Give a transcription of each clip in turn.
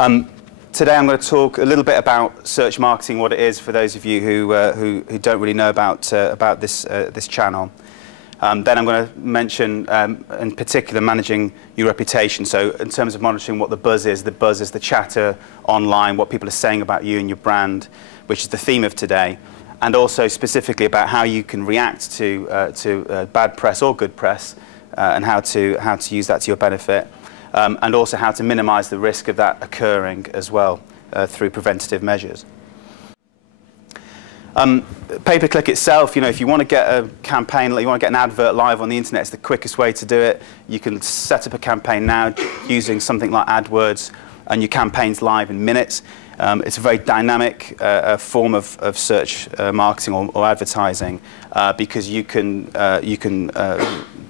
Today I'm going to talk a little bit about search marketing, what it is, for those of you who don't really know about this channel. Then I'm going to mention, in particular, managing your reputation. So in terms of monitoring what the buzz is the chatter online, what people are saying about you and your brand, which is the theme of today. And also specifically about how you can react to bad press or good press, and how to use that to your benefit. And also how to minimize the risk of that occurring as well through preventative measures. Pay-per-click itself, if you want to get a campaign, you want to get an advert live on the internet, it's the quickest way to do it. You can set up a campaign now using something like AdWords, and your campaign's live in minutes. It's a very dynamic form of search marketing or advertising, because you can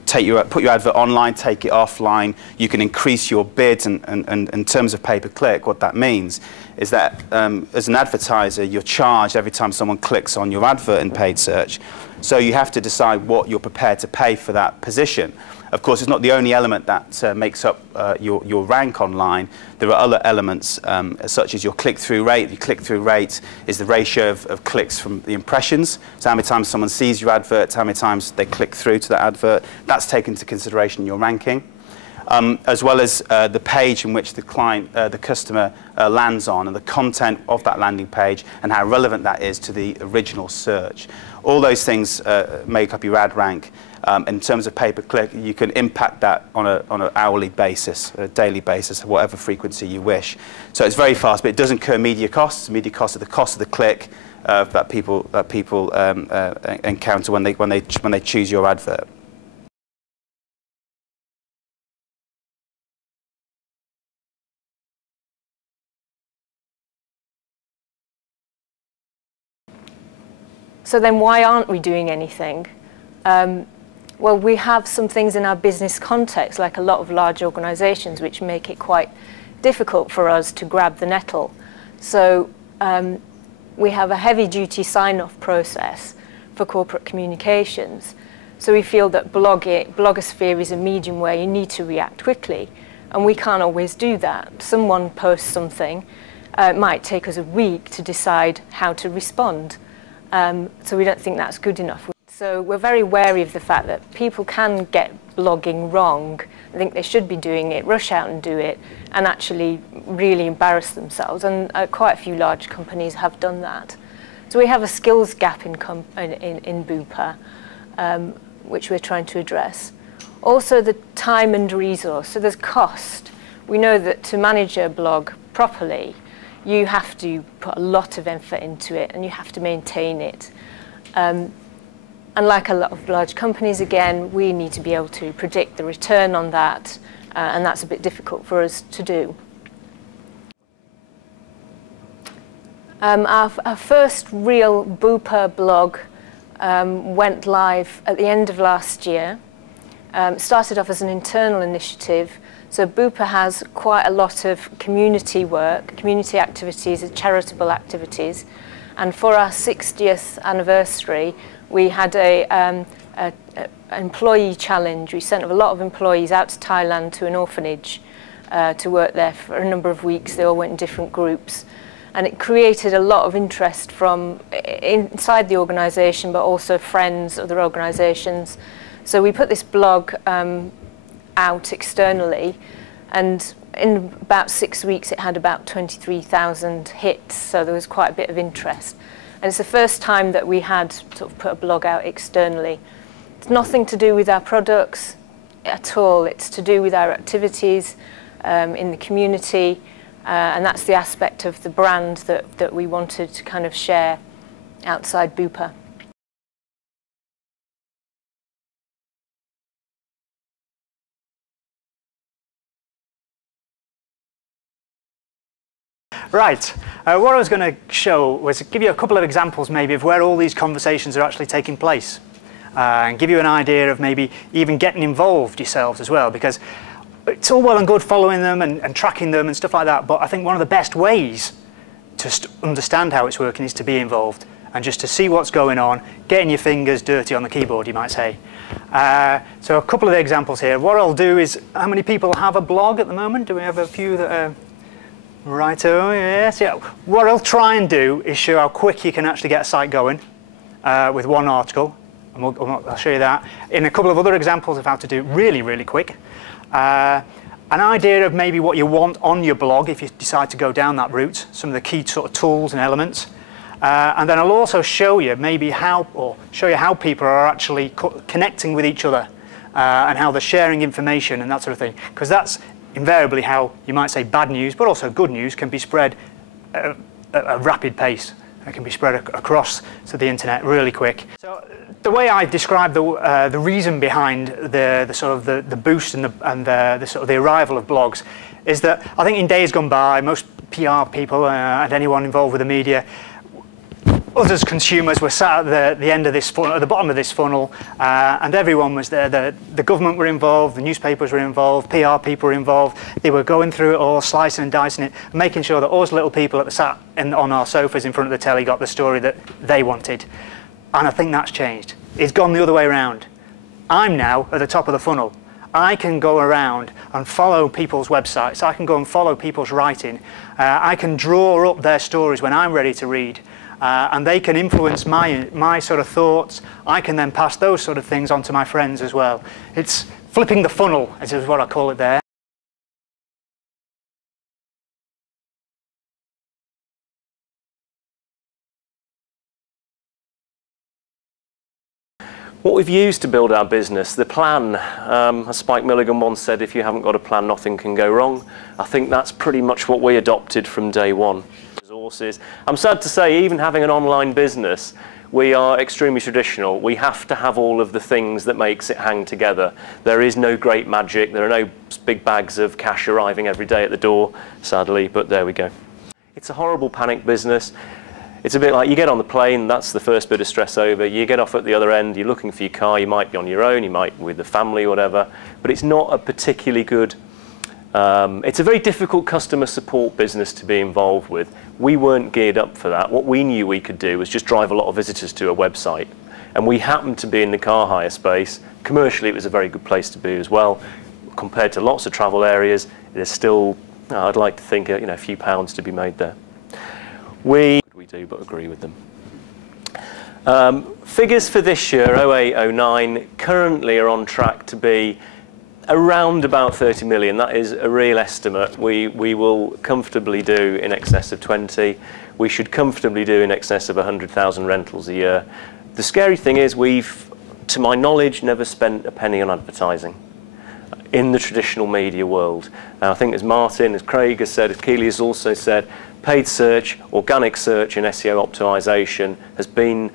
put your advert online, take it offline. You can increase your bids, and in terms of pay-per-click, what that means is that as an advertiser, you're charged every time someone clicks on your advert in paid search. So you have to decide what you're prepared to pay for that position. Of course, it's not the only element that makes up your rank online. There are other elements, such as your click-through rate. Your click-through rate is the ratio of clicks from the impressions. So how many times someone sees your advert, how many times they click through to that advert. That's taken into consideration in your ranking. As well as the page in which the customer lands on, and the content of that landing page, and how relevant that is to the original search. All those things make up your ad rank. In terms of pay-per-click, you can impact that on an hourly basis, a daily basis, whatever frequency you wish. So it's very fast, but it does incur media costs. Media costs are the cost of the click that people encounter when they choose your advert. So then why aren't we doing anything? Well, we have some things in our business context, like a lot of large organisations, which make it quite difficult for us to grab the nettle. So we have a heavy-duty sign-off process for corporate communications. So we feel that blogosphere is a medium where you need to react quickly, and we can't always do that. Someone posts something, it might take us a week to decide how to respond. So we don't think that's good enough. So we're very wary of the fact that people can get blogging wrong. I think they should be doing it, rush out and do it, and actually really embarrass themselves. And quite a few large companies have done that. So we have a skills gap in Bupa, which we're trying to address. Also the time and resource. So there's cost. We know that to manage a blog properly, you have to put a lot of effort into it, and you have to maintain it. And like a lot of large companies, again, we need to be able to predict the return on that, and that's a bit difficult for us to do. Our first real Bupa blog went live at the end of last year. It started off as an internal initiative. So Bupa has quite a lot of community work, community activities, charitable activities. And for our 60th anniversary, we had an employee challenge. We sent a lot of employees out to Thailand to an orphanage to work there for a number of weeks. They all went in different groups. And it created a lot of interest from inside the organisation, but also friends, other organisations. So we put this blog out externally, and in about 6 weeks it had about 23,000 hits, so there was quite a bit of interest. And it's the first time that we had sort of put a blog out externally. It's nothing to do with our products at all, it's to do with our activities in the community, and that's the aspect of the brand that we wanted to kind of share outside Bupa. Right, what I was going to show was give you a couple of examples maybe of where all these conversations are actually taking place, and give you an idea of maybe even getting involved yourselves as well, because it's all well and good following them and tracking them and stuff like that, but I think one of the best ways to understand how it's working is to be involved and just to see what's going on, getting your fingers dirty on the keyboard, you might say. So a couple of examples here. What I'll do is, how many people have a blog at the moment? Do we have a few that are Righto, yes, yeah. What I'll try and do is show how quick you can actually get a site going with one article. And I'll show you that. In a couple of other examples of how to do it really, really quick. An idea of maybe what you want on your blog if you decide to go down that route, some of the key sort of tools and elements. And then I'll also show you maybe how people are actually connecting with each other and how they're sharing information and that sort of thing. Because that's invariably how you might say bad news, but also good news can be spread at a rapid pace. It can be spread across to the internet really quick. So the way I describe the reason behind the boost and the arrival of blogs is that I think in days gone by, most PR people and anyone involved with the media, us as consumers were sat at the end of this funnel, at the bottom of this funnel, and everyone was there. The government were involved, the newspapers were involved, PR people were involved. They were going through it all, slicing and dicing it, making sure that us little people that sat on our sofas in front of the telly got the story that they wanted. And I think that's changed. It's gone the other way around. I'm now at the top of the funnel. I can go around and follow people's websites. I can go and follow people's writing. I can draw up their stories when I'm ready to read. And they can influence my sort of thoughts. I can then pass those sort of things on to my friends as well. It's flipping the funnel, is what I call it there. What we've used to build our business, the plan, as Spike Milligan once said, if you haven't got a plan, nothing can go wrong. I think that's pretty much what we adopted from day one. Resources. I'm sad to say, even having an online business, we are extremely traditional. We have to have all of the things that makes it hang together. There is no great magic. There are no big bags of cash arriving every day at the door, sadly, but there we go. It's a horrible panic business. It's a bit like you get on the plane, that's the first bit of stress over, you get off at the other end, you're looking for your car, you might be on your own, you might be with the family or whatever, but it's not a particularly good, it's a very difficult customer support business to be involved with. We weren't geared up for that. What we knew we could do was just drive a lot of visitors to a website, and we happened to be in the car hire space. Commercially it was a very good place to be as well. Compared to lots of travel areas, there's still, I'd like to think, a few pounds to be made there. We do, but agree with them. Figures for this year, 08-09, currently are on track to be around about 30 million. That is a real estimate. We will comfortably do in excess of 20. We should comfortably do in excess of 100,000 rentals a year. The scary thing is we've, to my knowledge, never spent a penny on advertising in the traditional media world. I think as Martin, as Craig has said, as Keely has also said, paid search, organic search and SEO optimization has been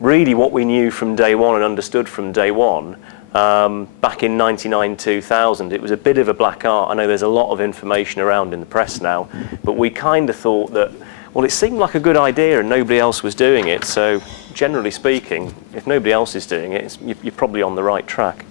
really what we knew from day one and understood from day one. Back in 99-2000, it was a bit of a black art. I know there's a lot of information around in the press now, but we kind of thought that, well, it seemed like a good idea and nobody else was doing it. So generally speaking, if nobody else is doing it, you're probably on the right track.